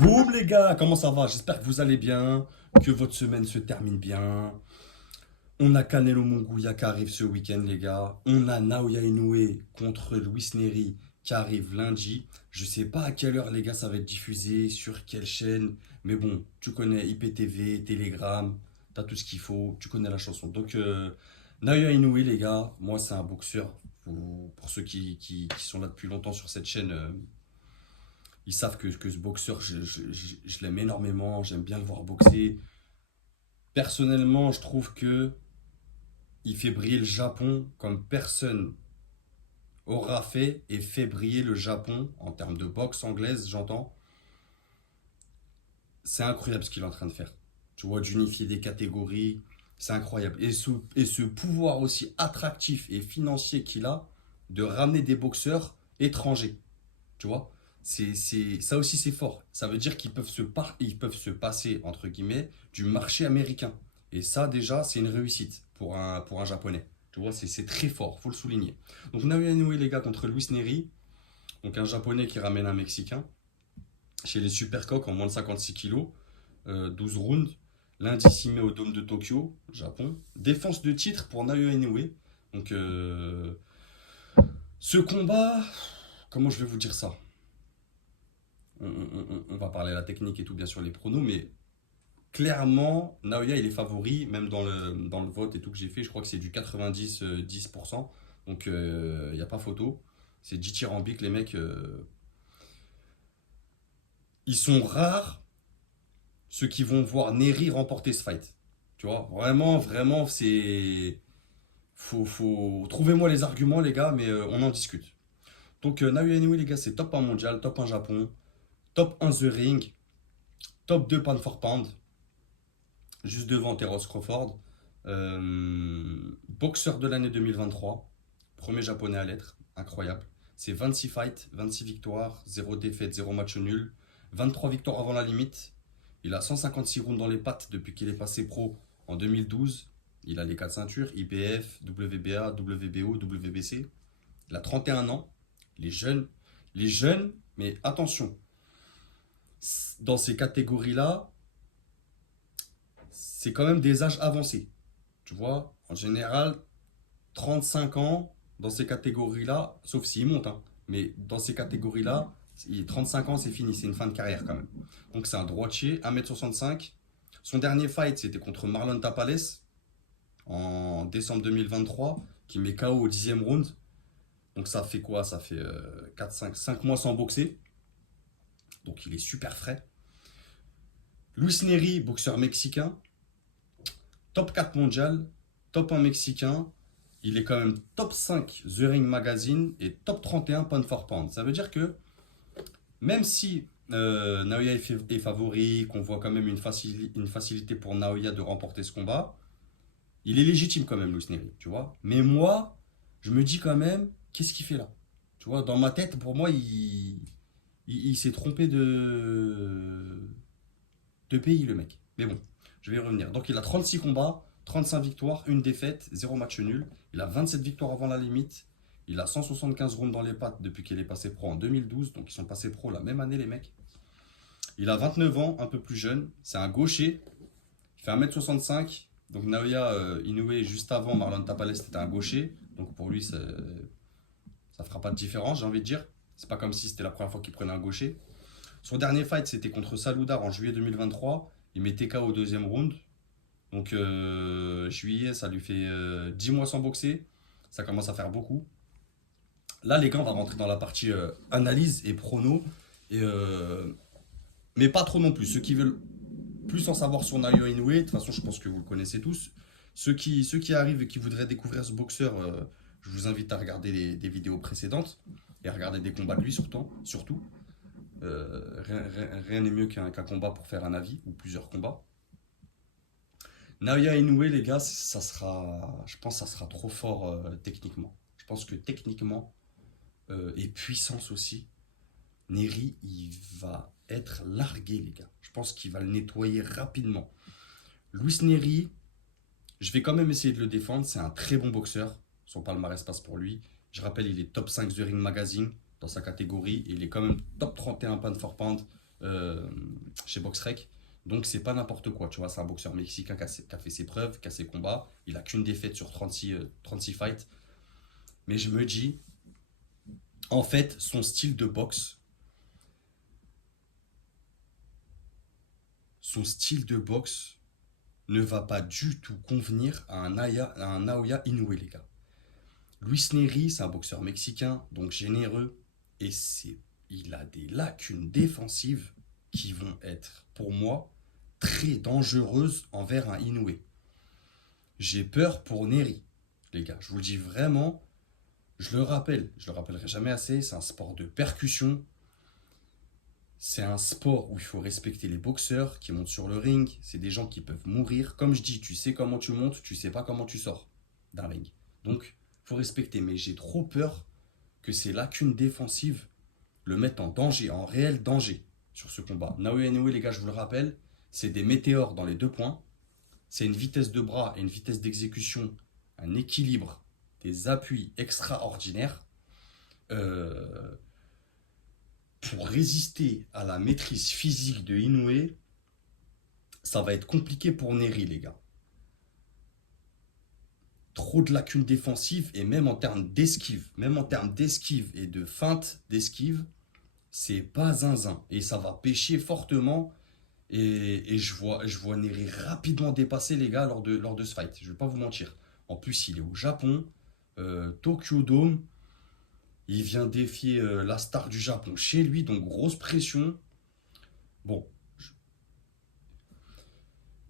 Boum les gars, comment ça va? J'espère que vous allez bien, que votre semaine se termine bien. On a Canelo Monguia qui arrive ce week-end les gars. On a Naoya Inoue contre Luis Neri qui arrive lundi. Je sais pas à quelle heure les gars ça va être diffusé, sur quelle chaîne. Mais bon, tu connais IPTV, Telegram, t'as tout ce qu'il faut, tu connais la chanson. Donc Naoya Inoue les gars, moi c'est un boxeur. Pour ceux qui sont là depuis longtemps sur cette chaîne, ils savent que ce boxeur, je l'aime énormément, j'aime bien le voir boxer. Personnellement, je trouve que il fait briller le Japon comme personne aura fait et fait briller le Japon en termes de boxe anglaise, j'entends. C'est incroyable ce qu'il est en train de faire. Tu vois, d'unifier des catégories, c'est incroyable. Et ce pouvoir aussi attractif et financier qu'il a de ramener des boxeurs étrangers. Tu vois, ça aussi c'est fort. Ça veut dire ils peuvent se passer, entre guillemets, du marché américain. Et ça déjà, c'est une réussite pour un Japonais. Tu vois, c'est très fort, faut le souligner. Donc Naoya Inoue les gars contre Luis Neri, donc un Japonais qui ramène un Mexicain, chez les Supercoques en moins de 56 kilos, 12 rounds. Lundi 6 mai au Dôme de Tokyo, Japon. Défense de titre pour Naoya Inoue. Donc ce combat, comment je vais vous dire ça? On va parler de la technique et tout, bien sûr, les pronos, mais clairement, Naoya, il est favori, même dans le vote et tout que j'ai fait, je crois que c'est du 90-10%. Donc, il n'y a pas photo. C'est dithyrambique, les mecs. Ils sont rares, ceux qui vont voir Neri remporter ce fight. Tu vois, vraiment, vraiment, c'est. Trouvez-moi les arguments, les gars, mais on en discute. Donc, Naoya Inoue, les gars, c'est top 1 mondial, top 1 Japon, top 1 The Ring, top 2 pound for pound, juste devant Terence Crawford. Boxeur de l'année 2023, premier japonais à l'être, incroyable. C'est 26 fights, 26 victoires, 0 défaite, 0 match nul, 23 victoires avant la limite. Il a 156 rounds dans les pattes depuis qu'il est passé pro en 2012. Il a les 4 ceintures, IBF, WBA, WBO, WBC. Il a 31 ans. Les jeunes, mais attention, dans ces catégories-là, c'est quand même des âges avancés. Tu vois, en général, 35 ans dans ces catégories-là, sauf s'il monte, hein, mais dans ces catégories-là, 35 ans, c'est fini, c'est une fin de carrière quand même. Donc c'est un droitier, 1m65. Son dernier fight, c'était contre Marlon Tapales en décembre 2023, qui met KO au 10e round. Donc ça fait quoi? Ça fait 4, 5 mois sans boxer. Donc il est super frais. Luis Neri, boxeur mexicain, top 4 mondial, top 1 mexicain. Il est quand même top 5 The Ring Magazine et top 31 pound for pound. Ça veut dire que même si Naoya est favori, qu'on voit quand même une facilité pour Naoya de remporter ce combat, il est légitime quand même, Luis Neri, tu vois. Mais moi, je me dis quand même, qu'est-ce qu'il fait là? Tu vois, dans ma tête, pour moi, il s'est trompé de pays, le mec. Mais bon, je vais y revenir. Donc, il a 36 combats, 35 victoires, une défaite, 0 match nul. Il a 27 victoires avant la limite. Il a 175 rounds dans les pattes depuis qu'il est passé pro en 2012. Donc, ils sont passés pro la même année, les mecs. Il a 29 ans, un peu plus jeune. C'est un gaucher. Il fait 1m65. Donc, Naoya Inoue, juste avant, Marlon Tapales, c'était un gaucher. Donc, pour lui, ça ne fera pas de différence, j'ai envie de dire. C'est pas comme si c'était la première fois qu'il prenait un gaucher. Son dernier fight, c'était contre Saludar en juillet 2023. Il met TK au deuxième round. Donc, juillet, ça lui fait 10 mois sans boxer. Ça commence à faire beaucoup. Là, les gars, on va rentrer dans la partie analyse et prono. Et, mais pas trop non plus. Ceux qui veulent plus en savoir sur Naoya Inoue, de toute façon, je pense que vous le connaissez tous. Ceux qui arrivent et qui voudraient découvrir ce boxeur, je vous invite à regarder des vidéos précédentes et à regarder des combats de lui surtout. Rien n'est mieux qu'un combat pour faire un avis ou plusieurs combats. Naoya Inoue, les gars, je pense que ça sera trop fort techniquement. Je pense que techniquement et puissance aussi, Neri, il va être largué, les gars. Je pense qu'il va le nettoyer rapidement. Luis Neri, je vais quand même essayer de le défendre. C'est un très bon boxeur. Son palmarès passe pour lui. Je rappelle, il est top 5 The Ring Magazine dans sa catégorie. Il est quand même top 31 pound for pound. chez BoxRec. Donc, c'est pas n'importe quoi, tu vois. C'est un boxeur mexicain qui a fait ses preuves, qui a ses combats. Il a qu'une défaite sur 36 fights. Mais je me dis, en fait, son style de boxe ne va pas du tout convenir à un Naoya Inoue, les gars. Luis Neri, c'est un boxeur mexicain, donc généreux, et il a des lacunes défensives qui vont être, pour moi, très dangereuses envers un Inoue. J'ai peur pour Neri, les gars. Je vous le dis vraiment, je le rappellerai jamais assez, c'est un sport de percussion. C'est un sport où il faut respecter les boxeurs qui montent sur le ring. C'est des gens qui peuvent mourir. Comme je dis, tu sais comment tu montes, tu sais pas comment tu sors d'un ring. Donc, il faut respecter. Mais j'ai trop peur que ces lacunes défensives le mettent en danger, en réel danger sur ce combat. Naoya Inoue, les gars, je vous le rappelle, c'est des météores dans les 2 points. C'est une vitesse de bras et une vitesse d'exécution, un équilibre, des appuis extraordinaires. Euh, pour résister à la maîtrise physique de Inoue, ça va être compliqué pour Neri, les gars. Trop de lacunes défensives et même en termes d'esquive et de feinte d'esquive, c'est pas zinzin. Et ça va pêcher fortement. Et je vois Neri rapidement dépasser les gars lors de ce fight. Je vais pas vous mentir. En plus, il est au Japon, Tokyo Dome. Il vient défier la star du Japon chez lui, donc grosse pression. Bon,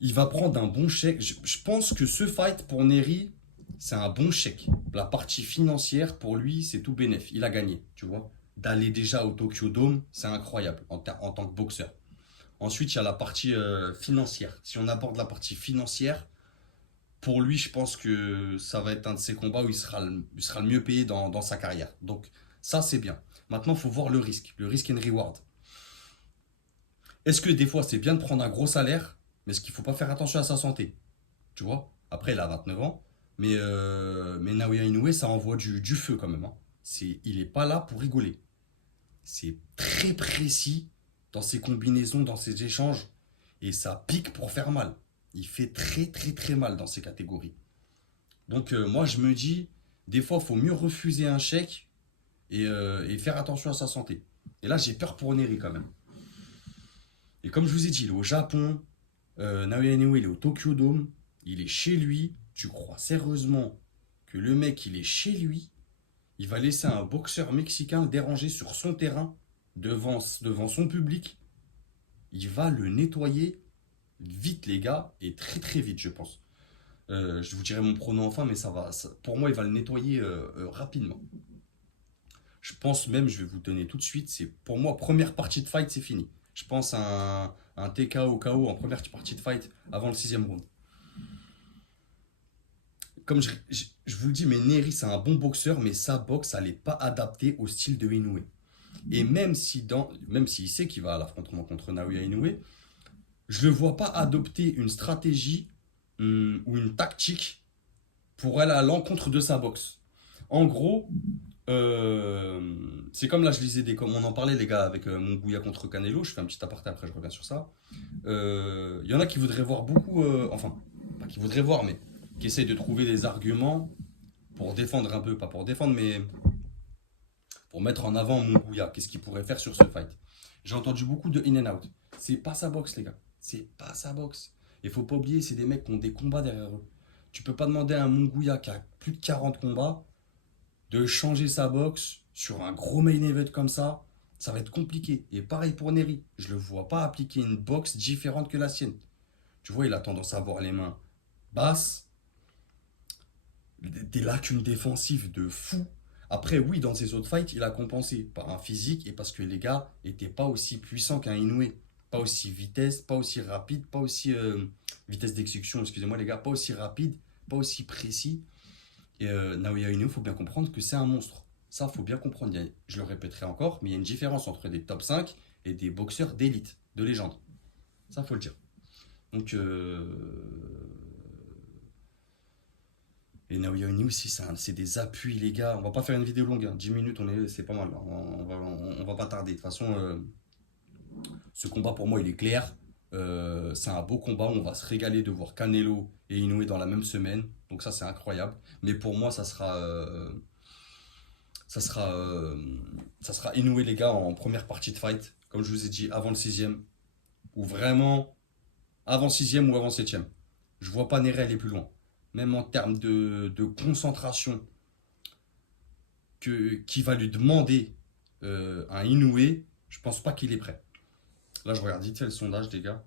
il va prendre un bon chèque. Je pense que ce fight pour Neri, c'est un bon chèque. La partie financière, pour lui, c'est tout bénef. Il a gagné, tu vois. D'aller déjà au Tokyo Dome, c'est incroyable en tant que boxeur. Ensuite, il y a la partie financière. Si on aborde la partie financière, pour lui, je pense que ça va être un de ses combats où il sera le mieux payé dans sa carrière. Donc, ça, c'est bien. Maintenant, il faut voir le risk and reward. Est-ce que des fois, c'est bien de prendre un gros salaire, mais est-ce qu'il ne faut pas faire attention à sa santé? Tu vois. Après, il a 29 ans. Mais Naoya Inoue, ça envoie du feu quand même, hein. Il n'est pas là pour rigoler. C'est très précis dans ses combinaisons, dans ses échanges. Et ça pique pour faire mal. Il fait très très très mal dans ces catégories. Donc moi je me dis, des fois il faut mieux refuser un chèque et faire attention à sa santé. Et là j'ai peur pour Neri quand même. Et comme je vous ai dit, il est au Japon, Naoya Inoue il est au Tokyo Dome, il est chez lui. Tu crois sérieusement que le mec il est chez lui, il va laisser un boxeur mexicain le déranger sur son terrain, devant son public, il va le nettoyer vite les gars, et très très vite je pense. Je vous dirai mon pronom enfin, mais pour moi il va le nettoyer rapidement. Je pense même, je vais vous le donner tout de suite, c'est pour moi première partie de fight c'est fini. Je pense à un TKO KO en première partie de fight avant le 6e round. Comme je vous le dis, mais Neri c'est un bon boxeur, mais sa boxe elle n'est pas adaptée au style de Inoue. Et même s'il sait qu'il va à l'affrontement contre Naoya Inoue, je ne le vois pas adopter une stratégie ou une tactique pour aller à l'encontre de sa boxe. En gros, c'est comme là, comme on en parlait les gars avec Munguia contre Canelo, je fais un petit aparté après je reviens sur ça. Il y en a qui voudraient voir beaucoup, enfin, pas qui voudraient voir, mais qui essayent de trouver des arguments pour défendre un peu, pas pour défendre, mais pour mettre en avant Munguia, qu'est-ce qu'il pourrait faire sur ce fight. J'ai entendu beaucoup de in and out. C'est pas sa boxe, les gars. C'est pas sa boxe. Il faut pas oublier, c'est des mecs qui ont des combats derrière eux. Tu peux pas demander à un Munguia qui a plus de 40 combats de changer sa boxe sur un gros main event comme ça. Ça va être compliqué. Et pareil pour Neri. Je le vois pas appliquer une boxe différente que la sienne. Tu vois, il a tendance à avoir les mains basses, des lacunes défensives de fou. Après, oui, dans ses autres fights, il a compensé par un physique et parce que les gars n'étaient pas aussi puissants qu'un Inoue. Pas aussi vitesse, pas aussi rapide, pas aussi vitesse d'exécution, excusez-moi les gars, pas aussi rapide, pas aussi précis. Et Naoya Inoue, il faut bien comprendre que c'est un monstre. Ça, il faut bien comprendre. Je le répéterai encore, mais il y a une différence entre des top 5 et des boxeurs d'élite, de légende. Ça, il faut le dire. Donc, et Naoya Inoue aussi, c'est des appuis, les gars. On va pas faire une vidéo longue, hein. 10 minutes, c'est pas mal. On va pas tarder. De toute façon, Ce combat pour moi il est clair. C'est un beau combat. On va se régaler de voir Canelo et Inoue dans la même semaine. Donc ça c'est incroyable. Mais pour moi ça sera, euh, ça sera Inoue les gars en première partie de fight. Comme je vous ai dit avant le sixième. Ou vraiment avant sixième ou avant septième. Je vois pas Nere aller plus loin. Même en termes de concentration qui va lui demander un Inoue, je pense pas qu'il est prêt. Là, je regarde vite fait le sondage, les gars.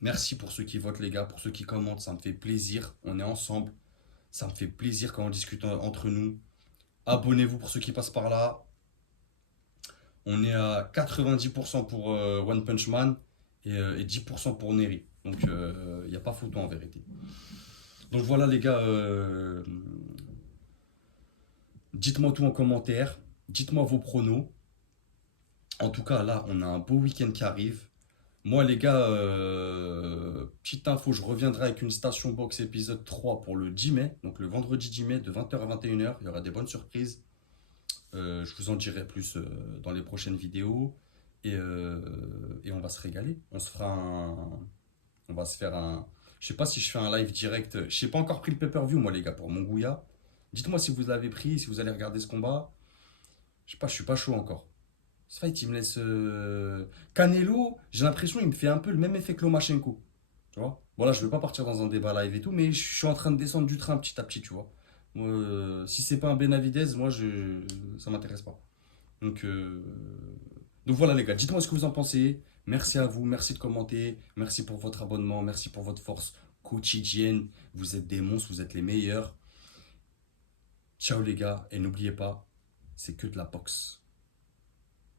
Merci pour ceux qui votent, les gars, pour ceux qui commentent. Ça me fait plaisir. On est ensemble. Ça me fait plaisir quand on discute entre nous. Abonnez-vous pour ceux qui passent par là. On est à 90% pour One Punch Man et 10% pour Neri. Donc, il n'y a pas photo en vérité. Donc voilà, les gars. Dites-moi tout en commentaire. Dites-moi vos pronos. En tout cas, là, on a un beau week-end qui arrive. Moi, les gars, petite info, je reviendrai avec une Station Box épisode 3 pour le 10 mai, donc le vendredi 10 mai de 20h à 21h. Il y aura des bonnes surprises. Je vous en dirai plus dans les prochaines vidéos. Et on va se régaler. On va se faire un. Je sais pas si je fais un live direct. Je n'ai pas encore pris le pay-per-view, moi, les gars, pour mon Gouya. Dites-moi si vous l'avez pris, si vous allez regarder ce combat. Je sais pas, je suis pas chaud encore. Ce fight, il me laisse. Canelo, j'ai l'impression qu'il me fait un peu le même effet que Lomachenko. Tu vois? Voilà, je veux pas partir dans un débat live et tout, mais je suis en train de descendre du train petit à petit, tu vois. Si c'est pas un Benavidez, moi, ça m'intéresse pas. Donc, euh, Donc voilà, les gars, dites-moi ce que vous en pensez. Merci à vous, merci de commenter, merci pour votre abonnement, merci pour votre force quotidienne. Vous êtes des monstres, vous êtes les meilleurs. Ciao les gars, et n'oubliez pas, c'est que de la boxe.